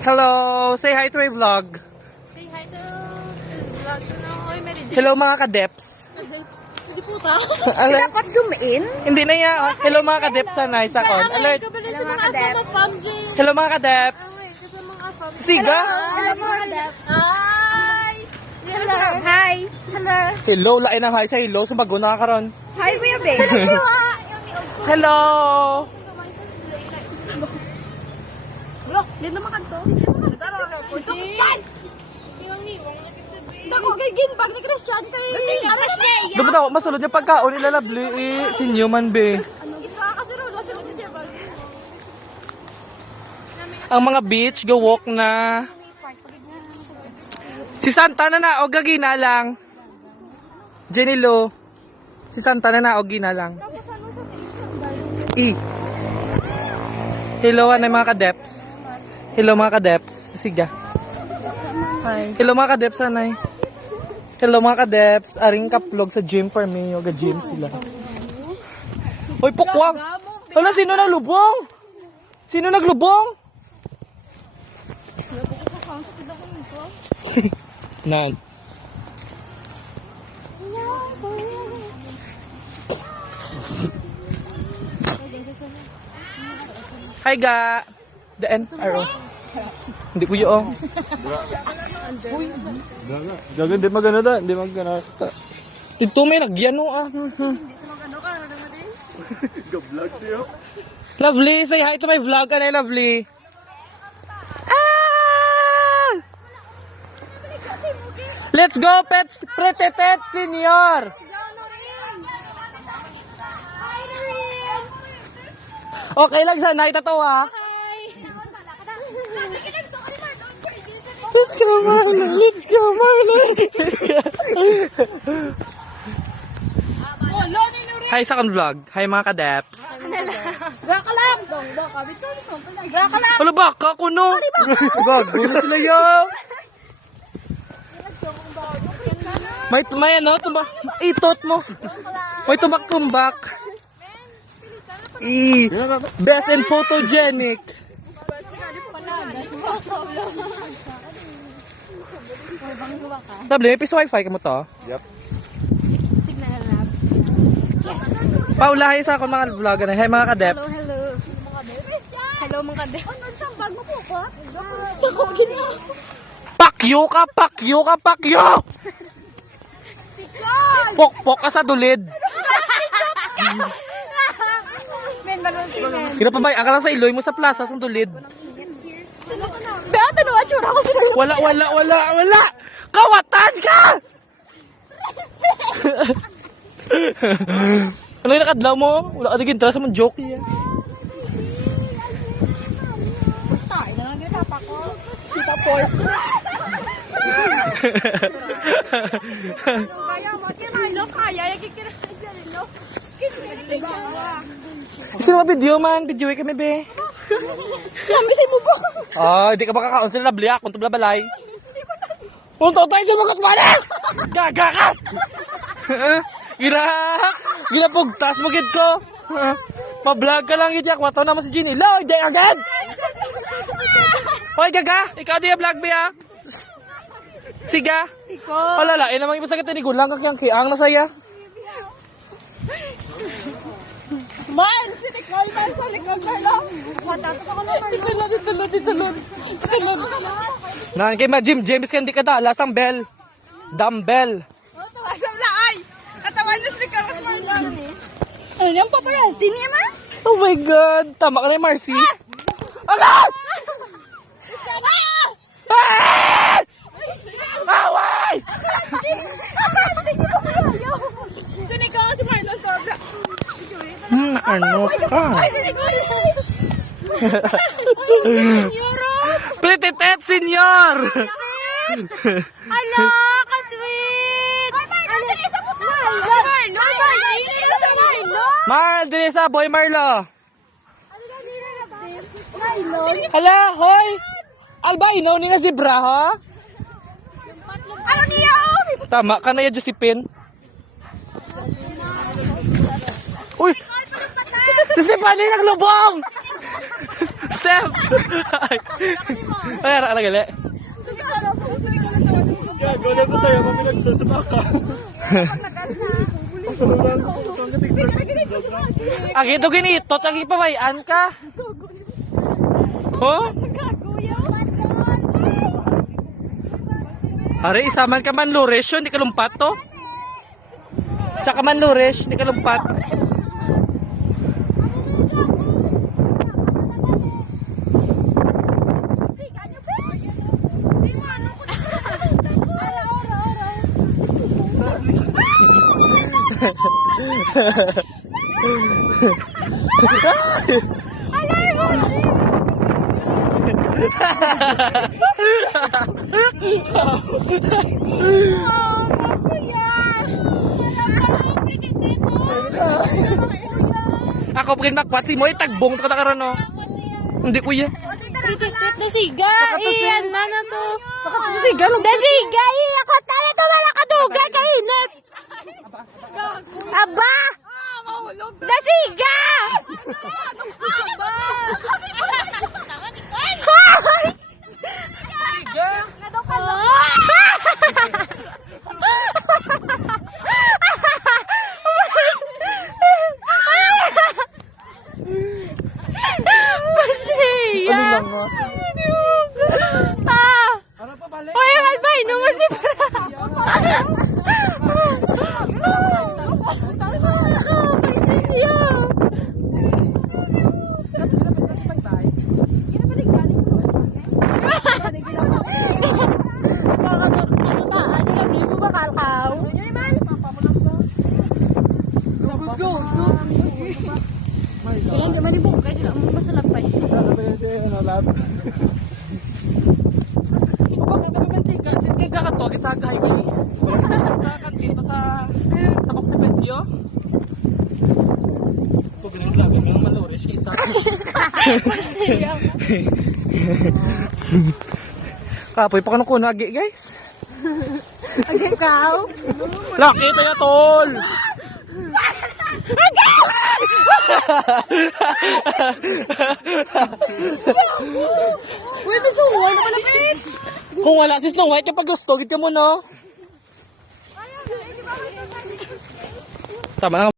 Hello! Say hi to my vlog. Say hi to this vlog. Oy, Mary Jane. Hello mga kadeps. Hindi po ta. Dapat zoom in? Hindi na yan. Hello mga kadeps na nice ako. Alert. Hello mga kadeps. Hello mga kadeps. Siga. Hello mga kadep. Hi! Hello. Hi. Hello. Hello. Lain ang hi sa hello. Sumago na ka karon. Hi, Kuya Ben. Hello, Shiwa. Hello. Look, dito naman kanto. Ito ko siyan! Dako kay ginbag ni Christian kay aras niya. Doon na masulod niya pagkaon ilalabli si Newman be. Isa kasi ro lasa ni siya bag. Ang mga beach go walk na. Si Santa na o gagina lang. Jenny Lo. Si Santa na o gina lang. Hello anay mga kadeps. Hello mga kadeps. Siga. Hi. Hello mga kadeps anay. Hello mga kadeps. Aring kaplog sa gym for me. Yoga gym sila. Hoy pukwang. Hala sino naglubong? Sino naglubong? Nan. Hi ga. The end arrow. Hindi ko yung. Gaga, hindi magana da. Hindi magana. Ito may nagyano Ga-vlog siyo. Lovely, say hi to my vlog. Anay, lovely. Ah! Let's go, pets, pretty pet senior. Okay lang sana, itatawa. Let's go, Marlon. Let's go, Marlon. Hi sa kan vlog. Hi mga kadeps. Baka lang. Baka lang. Wala baka ko no. Gago na sila yo. May ano, tumbak. Itot mo. May tumbak-tumbak. Best and photogenic. Table, may piso wifi ka mo to? Signal lab. Paula, hi sa akong mga vlogger na. Hi mga kadeps. Hello. Hello mga kadeps. Ano saan bag mo po ko? Dako gina. Pakyo ka, pakyo ka, pakyo! Pok-pok ka sa dulid. Men balon si men. Kina pa ba, ang lang sa iloy mo sa plaza sa dulid. Beata no atsura ko sila. Wala! Kawatan ka! Ano yung nakadlaw mo? Wala ka digin, tara sa mong joke yan. Basta ina lang gina papa ko. Sita force. Kaya mo kaya kaya yakikira diyan no. Gusto mo video man? Video kami be. Lambisay mo po. Hindi ka makakaon sila nabli ako. Kung balay. Punta tayo sa mga kumana! Gaga ka! Ginapugtas mo gid ko. Ma-vlog ka lang gid yak. Wataw naman si Ginny. Lord, they are dead! Hoy, gaga! Ikaw di vlog be ha? Siga! Iko. Palala, namang iba sa katinigulang kakyang kiang na saya. Man, sinikol man sa likod na lang. Matato ko naman. Titulon. Nan kay ma Jim James kan di ka dala sang bell. Dumbbell. Tawasan na ay. Atawan na sinikol ko man. Ano yung paparazzi niya man? Oh my god, tama ka na Marcy. Ala! Away! Sinikol si Marlon Cobra. Ano ka? Pretty pet senior! Ala, ka-sweet! Marl, dili sa boy Marlo. Marlo? Hala, hoy! Alba, inaw ni nga si Bra, ha? Ano niya? Tama ka na ya, Josephine. Uy! Si Stephanie naglubong! Step! Ay, ara gali. Kaya gawin ko tayo, mami nagsasamaka. Agi ito ginitot, agi pawayan ka. Oh? Ari, isaman ka man lures yun, hindi ka lumpat to. Isa ka man lures, hindi ka lumpat. Ako pagin makwati mo, itagbong ko na karoon, no? Hindi kuya. Titikit na siga. Iyan na na to. Siga, Dasiga, ako tala to wala ka duga kainat. Aba! Dasiga! Pasiya! Ano lang nga? Ah! Ano pa balik? Oy, halbay, naman si Ilang di malibong kayo sila mo masalagpay. Bakit kami mantika? Sis kay kakatog, isa ka hiking. Sa dito sa tabak sa Pesyo. Paglingot lagi mo yung malores kay isa. Kapoy pa ka nung kunagi, guys. Okay, ikaw? Laki ito na, tol! Uy, gusto mo? Ano ka lapit? Kung wala si Snow White, kapag gusto, git ka mo, no? Tama na.